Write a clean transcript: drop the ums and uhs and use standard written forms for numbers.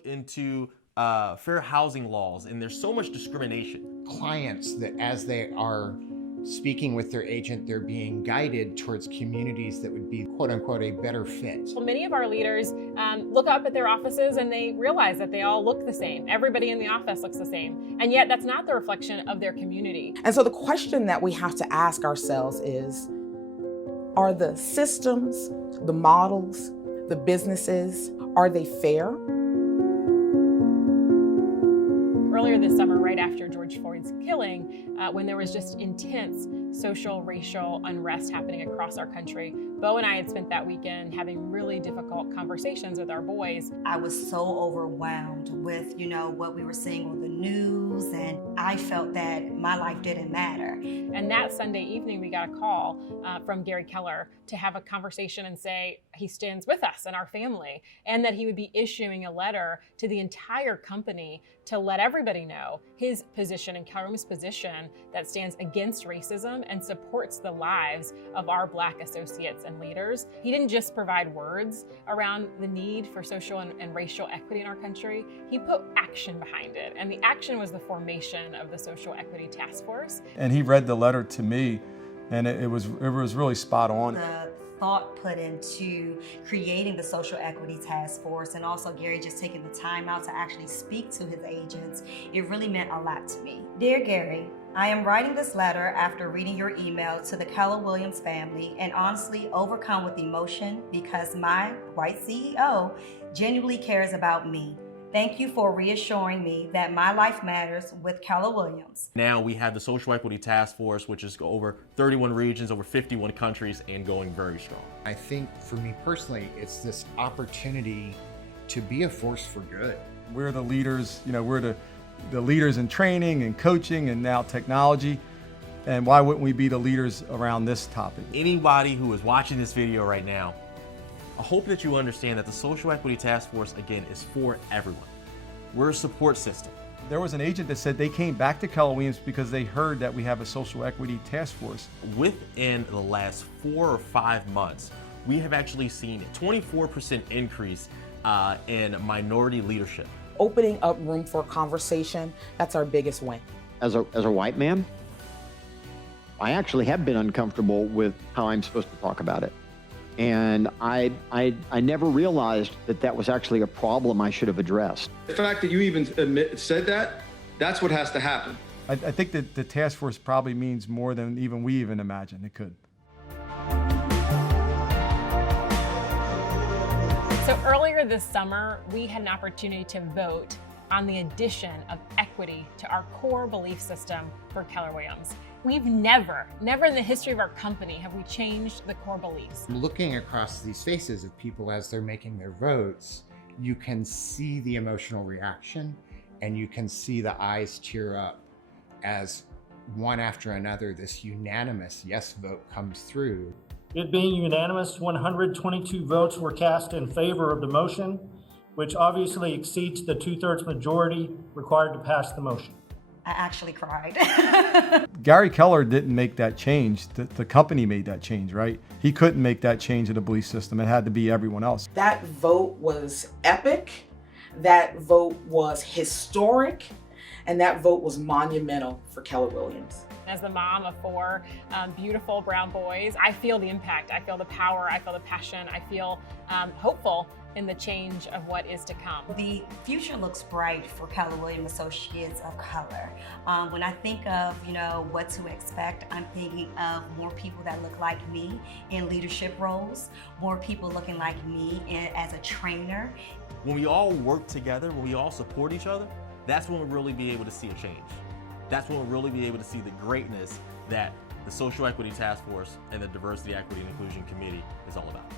look into fair housing laws, and there's so much discrimination. Clients that as they are speaking with their agent, they're being guided towards communities that would be quote unquote a better fit. Well, many of our leaders look up at their offices and they realize that they all look the same. Everybody in the office looks the same. And yet that's not the reflection of their community. And so the question that we have to ask ourselves is, are the systems, the models, the businesses, are they fair? Earlier this summer, right after George Floyd's killing, when there was just intense social, racial unrest happening across our country, Bo and I had spent that weekend having really difficult conversations with our boys. I was so overwhelmed with, what we were seeing on the news, and I felt that my life didn't matter. And that Sunday evening, we got a call from Gary Keller to have a conversation and say he stands with us and our family, and that he would be issuing a letter to the entire company to let everybody know his position and Keller Williams' position that stands against racism and supports the lives of our Black associates and leaders. He didn't just provide words around the need for social and racial equity in our country. He put action behind it, and the action was the formation of the Social Equity Task Force. And he read the letter to me, and it was really spot on. The thought put into creating the Social Equity Task Force, and also Gary just taking the time out to actually speak to his agents, it really meant a lot to me. Dear Gary, I am writing this letter after reading your email to the Keller Williams family and honestly overcome with emotion because my white CEO genuinely cares about me. Thank you for reassuring me that my life matters with Keller Williams. Now we have the Social Equity Task Force, which is over 31 regions, over 51 countries, and going very strong. I think for me personally, it's this opportunity to be a force for good. We're the leaders, we're the leaders in training and coaching and now technology. And why wouldn't we be the leaders around this topic? Anybody who is watching this video right now, I hope that you understand that the Social Equity Task Force, again, is for everyone. We're a support system. There was an agent that said they came back to Keller Williams because they heard that we have a Social Equity Task Force. Within the last 4 or 5 months, we have actually seen a 24% increase in minority leadership. Opening up room for conversation, that's our biggest win. As a white man, I actually have been uncomfortable with how I'm supposed to talk about it. And I never realized that was actually a problem I should have addressed. The fact that you even said that, that's what has to happen. I think that the task force probably means more than even we even imagined it could. So earlier this summer, we had an opportunity to vote on the addition of equity to our core belief system for Keller Williams. We've never in the history of our company have we changed the core beliefs. Looking across these faces of people as they're making their votes, you can see the emotional reaction and you can see the eyes tear up as one after another this unanimous yes vote comes through. It being unanimous, 122 votes were cast in favor of the motion, which obviously exceeds the 2/3 majority required to pass the motion. I actually cried. Gary Keller didn't make that change. The company made that change, right? He couldn't make that change in the belief system. It had to be everyone else. That vote was epic. That vote was historic. And that vote was monumental for Keller Williams. As the mom of 4 beautiful brown boys, I feel the impact. I feel the power. I feel the passion. I feel hopeful in the change of what is to come. The future looks bright for Keller Williams Associates of color. When I think of, what to expect, I'm thinking of more people that look like me in leadership roles, more people looking like me as a trainer. When we all work together, when we all support each other, that's when we'll really be able to see a change. That's when we'll really be able to see the greatness that the Social Equity Task Force and the Diversity, Equity, and Inclusion Committee is all about.